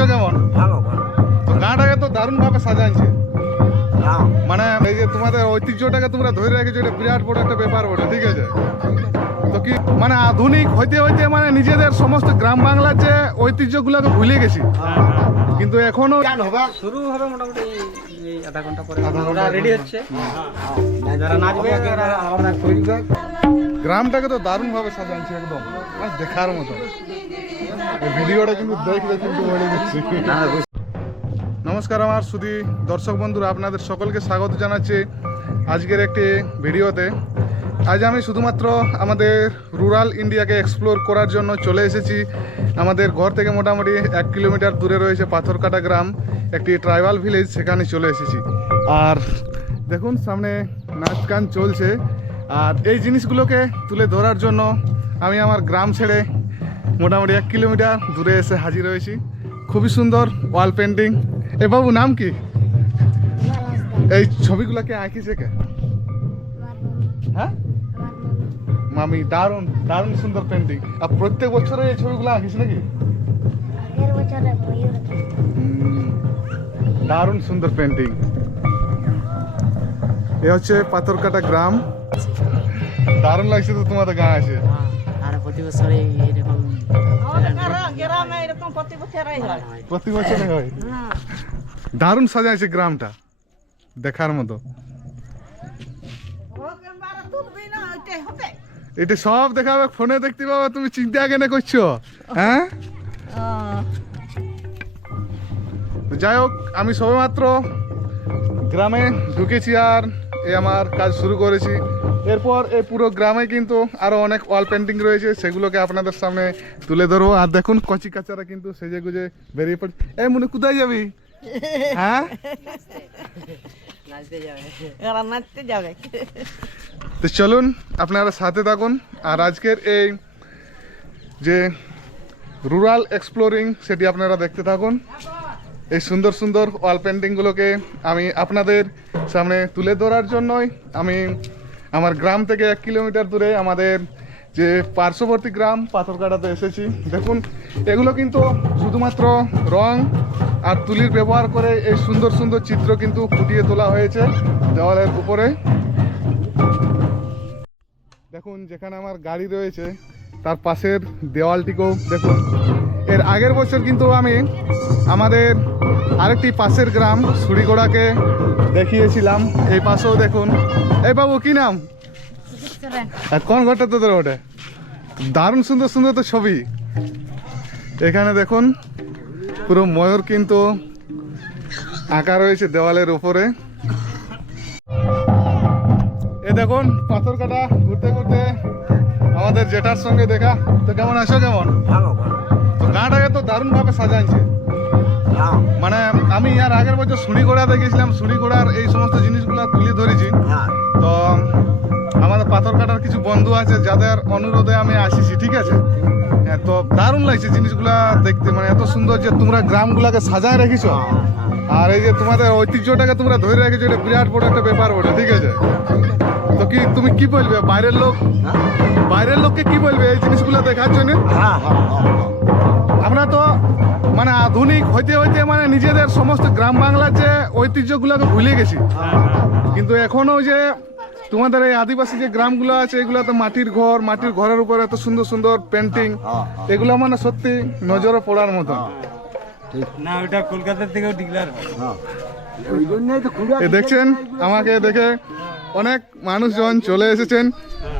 আছো কেমন? ভালো ভালো। তো গাঁটাকে তো দারুণ ভাবে সাজাইছে, হ্যাঁ, মানে এই যে তোমাদের ঐতিহ্যটাকে তোমরা ধরে রেখেছো, এটা বিরাট বড় একটা ব্যাপার বটে, ঠিক আছে? তো কি মানে আধুনিক হইতে হইতে মানে নিজেদের সমস্ত গ্রাম বাংলার যে ঐতিহ্যগুলোকে ভুলে গেছি, কিন্তু এখনো শুরু হবে মোটামুটি এই আধা ঘন্টা পরে। আধা ঘন্টা ওরা রেডি হচ্ছে, যারা নাচবে তারা আমরা তৈরি করে। গ্রামটাকে তো দারুণ ভাবে সাজাইছে একদম, মানে দেখার মতো। এই ভিডিওটা কিন্তু দেখলে কিন্তু বলে দিচ্ছি। নমস্কার আমার শুধু দর্শক বন্ধুরা, আপনাদের সকলকে স্বাগত জানাচ্ছি আজকের একটি ভিডিওতে। আজ আমি শুধুমাত্র আমাদের রুরাল ইন্ডিয়াকে এক্সপ্লোর করার জন্য চলে এসেছি। আমাদের ঘর থেকে মোটামুটি 1 কিলোমিটার দূরে রয়েছে পাথরকাটা গ্রাম, একটি ট্রাইবাল ভিলেজ, সেখানে চলে এসেছি। আর দেখুন সামনে নাচ গান চলছে, আর এই জিনিসগুলোকে তুলে ধরার জন্য আমি আমার গ্রাম ছেড়ে মোটামুটি 1 কিলোমিটার দূরে এসে হাজির হয়েছি। খুবই সুন্দর ওয়াল পেন্টিং। এ বাবু নাম কি? এই ছবিগুলোকে আঁকিছে কে? হ্যাঁ, মামি। দারুণ দারুণ সুন্দর পেন্টিং। আর প্রত্যেক বছরে এই ছবিগুলো আঁকিস নাকি? দারুণ সুন্দর পেন্টিং। এ হচ্ছে পাথরকাটা গ্রাম। দারুণ লাগছে তো তোমাদের গাঁ আছে। আর প্রতি বছরে এরকম প্রতি বছরে হয়। দারুণ সাজাইছে গ্রামটা, দেখার মতো। এটা সব দেখাবে, ফোনে দেখতে পাবে, তুমি চিন্তা কেন করছো? হ্যাঁ, যাই হোক, আমি সবেমাত্র গ্রামে ঢুকেছি আর এই আমার কাজ শুরু করেছি। এরপর এই পুরো গ্রামে কিন্তু আরো অনেক ওয়াল পেন্টিং রয়েছে, সেগুলোকে আপনাদের সামনে তুলে ধরবো। আর দেখুন কচি কাচারা কিন্তু সেজে গুজে বেরিয়ে পড়ে। এই মনে কোথায় যাবি? হ্যাঁ, নাচতে যাবে। তো চলুন আপনারা সাথে থাকুন। আর আজকের এই যে রুরাল এক্সপ্লোরিং, সেটি আপনারা দেখতে থাকুন। এই সুন্দর সুন্দর ওয়াল পেন্টিংগুলোকে আমি আপনাদের সামনে তুলে ধরার জন্যই আমি আমার গ্রাম থেকে 1 কিলোমিটার দূরে আমাদের যে পার্শ্ববর্তী গ্রাম পাথরকাটাতে এসেছি। দেখুন এগুলো কিন্তু শুধুমাত্র রং আর তুলির ব্যবহার করে এই সুন্দর সুন্দর চিত্র কিন্তু ফুটিয়ে তোলা হয়েছে দেওয়ালের উপরে। দেখুন যেখানে আমার গাড়ি রয়েছে তার পাশের দেওয়ালটিকেও দেখুন। এর আগের বছর কিন্তু আমি আমাদের আরেকটি পাশের গ্রাম সুড়িগোড়াকে দেখিয়েছিলাম। এই পাশেও দেখুন। এই বাবু কি নাম? আর কোন ঘরটা তোদের ওটা? দারুণ সুন্দর সুন্দর তো ছবি। এখানে দেখুন পুরো ময়ূর কিন্তু আঁকা রয়েছে দেওয়ালের উপরে। এ দেখুন পাথরকাটা ঘুরতে ঘুরতে আমাদের জেঠার সঙ্গে দেখা। তো কেমন আছো? কেমন? ভালো ভালো। তো গাঁটাকে তো দারুণ ভাবে সাজাইছে, হ্যাঁ, মানে আমি আর আগের বছর সুড়িগোড়াতে গেছিলাম, সুড়িগোড়ার এই সমস্ত জিনিসগুলো তুলে ধরেছি। হ্যাঁ, তো আমাদের পাথরকাটার কিছু বন্ধু আছে যাদের অনুরোধে আমি আসিছি, ঠিক আছে? হ্যাঁ, তো দারুণ লাগছে জিনিসগুলা দেখতে, মানে এত সুন্দর যে তোমরা গ্রামগুলাকে সাজায় রেখেছো। আর এই যে তোমাদের ঐতিহ্যটাকে তোমরা ধরে রেখেছো, এটা বিরাট বড় একটা ব্যাপার বটে, ঠিক আছে? তো কি তুমি কি বলবে বাইরের লোককে কি বলবে এই জিনিসগুলো দেখার জন্য? হ্যাঁ, হ্যাঁ, আমরা তো মানে আধুনিক হইতে হইতে মানে নিজেদের সমস্ত গ্রাম বাংলার যে ঐতিহ্যগুলোকে ভুলে গেছি, কিন্তু এখনো যে তোমাদের এই আদিবাসী যে গ্রামগুলো আছে এগুলোতে মাটির ঘর, মাটির ঘরের উপরে এত সুন্দর সুন্দর পেন্টিং, এগুলো মানে সত্যি নজরে পড়ার মতো। না, ওটা কলকাতা থেকেও ডিক্লার হয়। ওই জন্যই তো খুঁড়ে দেখছেন আমাকে দেখে অনেক মানুষজন চলে এসেছেন।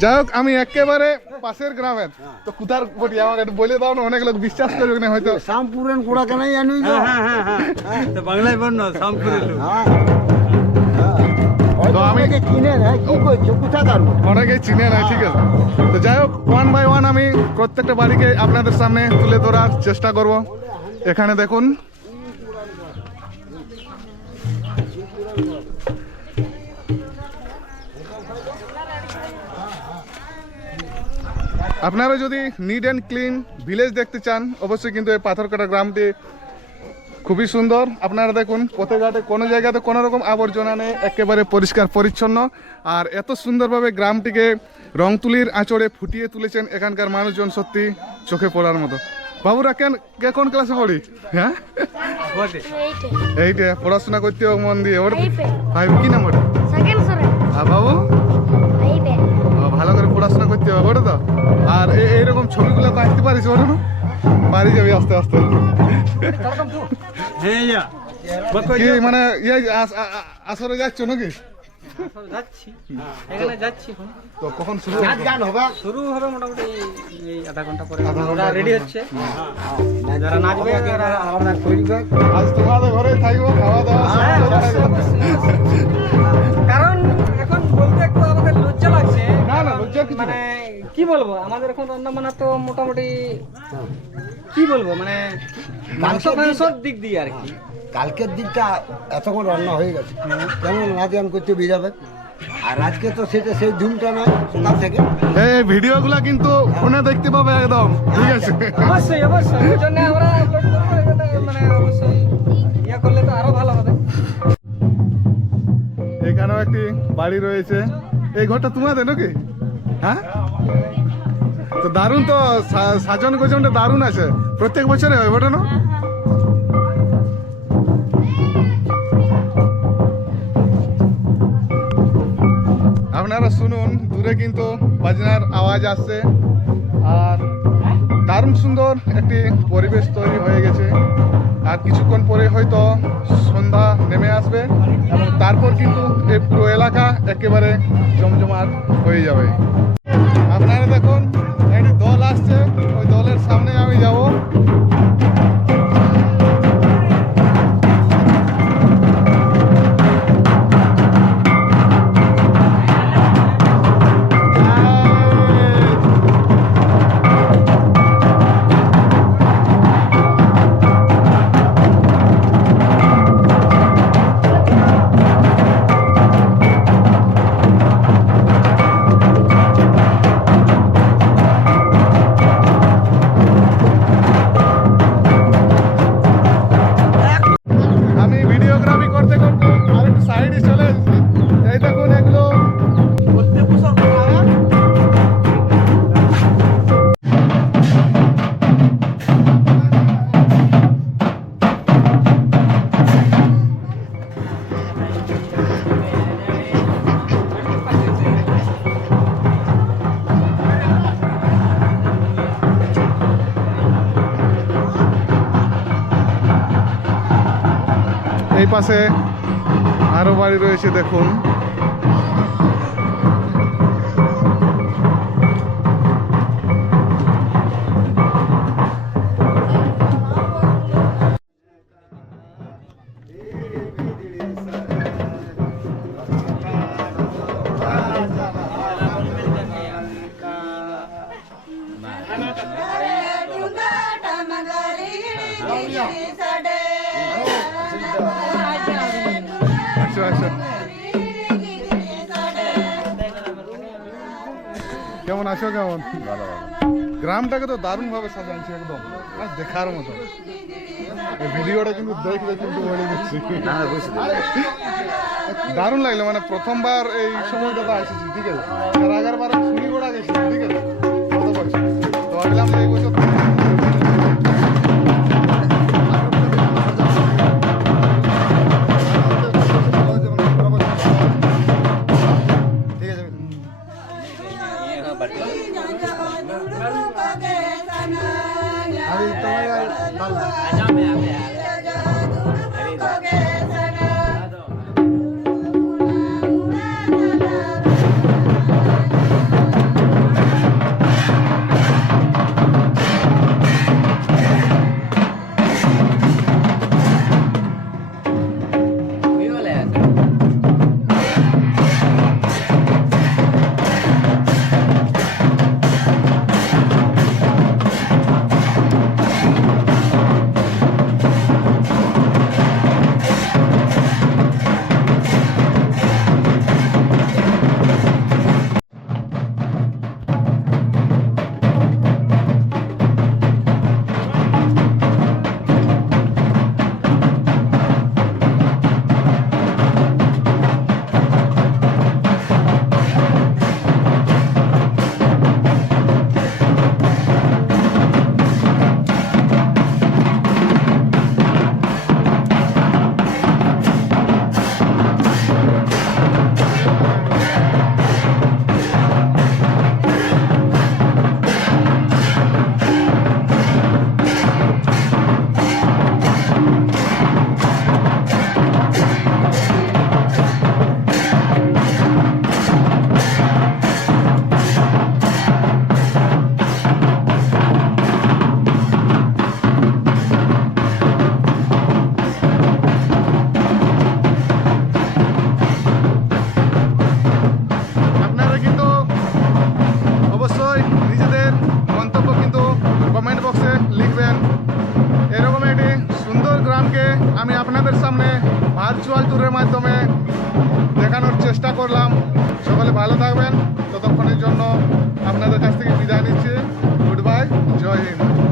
যাই হোক, আমি একেবারে পাশের গ্রামের। তো কোথার বটি আমাকে একটু বলে দাও না, অনেক লোক বিশ্বাস করবে না হয়তো। শ্যামপুরের গোড়া কেনাই জানি তো বাংলায় বন্য শামপুরের লোক। তো আমি কিনে নেয় কি করছো কোথাকার? অনেকেই চিনে না, ঠিক আছে? তো যাই হোক, 1 বাই 1 আমি প্রত্যেকটা বাড়িকে আপনাদের সামনে তুলে ধরার চেষ্টা করব। এখানে দেখুন আপনারা যদি নিট অ্যান্ড ক্লিন ভিলেজ দেখতে চান, অবশ্যই কিন্তু এই পাথরকাটা গ্রামটি খুবই সুন্দর। আপনারা দেখুন পথে ঘাটে কোনো জায়গাতে কোনো রকম আবর্জনা নেই, একেবারে পরিষ্কার পরিচ্ছন্ন। আর এত সুন্দরভাবে গ্রামটিকে রং তুলির আঁচড়ে ফুটিয়ে তুলেছেন এখানকার মানুষজন, সত্যি চোখে পড়ার মতো। বাবুরা কে কোন ক্লাসে পড়ি? হ্যাঁ, এইটা পড়াশোনা করতে হবে মন দিয়ে। ওর ভাই কি নাম ওটা? আর বাবু ভালো করে পড়াশোনা করতে হবে ওটা তো। আর এইরকম ছবিগুলো তো আঁকতে পারিস ওটা না? পারি যাবি আস্তে আস্তে। কি মানে ইয়ে আসরে যাচ্ছ নাকি? যাচ্ছি, এখানে যাচ্ছি এখন। তো কখন শুরু নাচ গান হবে শুরু হবে মোটামুটি এই আধা ঘন্টা পরে। আধা ঘন্টা ওরা রেডি হচ্ছে, যারা নাচবে ওরা আমরা তৈরি করে। আজ তোমাদের ঘরে থাকবো, খাওয়া দাওয়া সব হ্যাঁ, চলবে। অবশ্যই, অবশ্যই, অবশ্যই। কারণ এখন বলতে একটু আমাদের লজ্জা লাগছে। না, না, লজ্জার কিছু মানে কি বলবো, আমাদের এখন রান্না বান্না তো মোটামুটি কি বলবো মানে মাংসের দিক দিয়ে আর কি। কালকের দিনটা এতক্ষণ রান্না হয়ে গেছে, কেমন নাচ গান করতে বেরাবে। আর আজকে তো সেটা সেই ধুমটা নয় সকাল থেকে। এই ভিডিওগুলো কিন্তু ফোনে দেখতে পাবে একদম, ঠিক আছে? অবশ্যই, অবশ্যই, ওই জন্য আমরা আপলোড করবো, এটাতে মানে অবশ্যই ইয়ে করলে তো আরো ভালো হবে। এখানেও একটি বাড়ি রয়েছে। এই ঘরটা তোমাদের নাকি? হ্যাঁ, তো দারুণ তো, সাজন গোজনটা দারুণ আছে। প্রত্যেক বছরে হয় ওটা না? আপনারা শুনুন, দূরে কিন্তু বাজনার আওয়াজ আসছে। আর দারুণ সুন্দর একটি পরিবেশ তৈরি হয়ে গেছে। আর কিছুক্ষণ পরে হয়তো সন্ধ্যা নেমে আসবে এবং তারপর কিন্তু এই পুরো এলাকা একেবারে জমজমাট হয়ে যাবে। আপনারা দেখুন, একটি দল আসছে, ওই দলের সামনে আমি যাব। আমি ভিডিওগ্রাফি করতে করতে আরেকটু সাইডে চলে এসেছি। এই দেখুন এগুলো এই পাশে আরো বাড়ি রয়েছে দেখুন। আসো আসো, কেমন আছো? কেমন? গ্রামটাকে তো দারুণ ভাবে সাজাইছে একদম, আর দেখার মতো। এই ভিডিওটা কিন্তু দেখলে কিন্তু বলে দিচ্ছি, দারুণ লাগলো। মানে প্রথমবার এই সময়টাতে আসেছি, ঠিক আছে? আর আগের বার শুনিগোড়া গেছি, ঠিক আছে? গত বছর তো ভাবলাম যে এই বছর ভার্চুয়াল ট্যুরের মাধ্যমে দেখানোর চেষ্টা করলাম। সকলে ভালো থাকবেন, ততক্ষণের জন্য আপনাদের কাছ থেকে বিদায় নিচ্ছি। গুড বাই, জয় হিন্দ।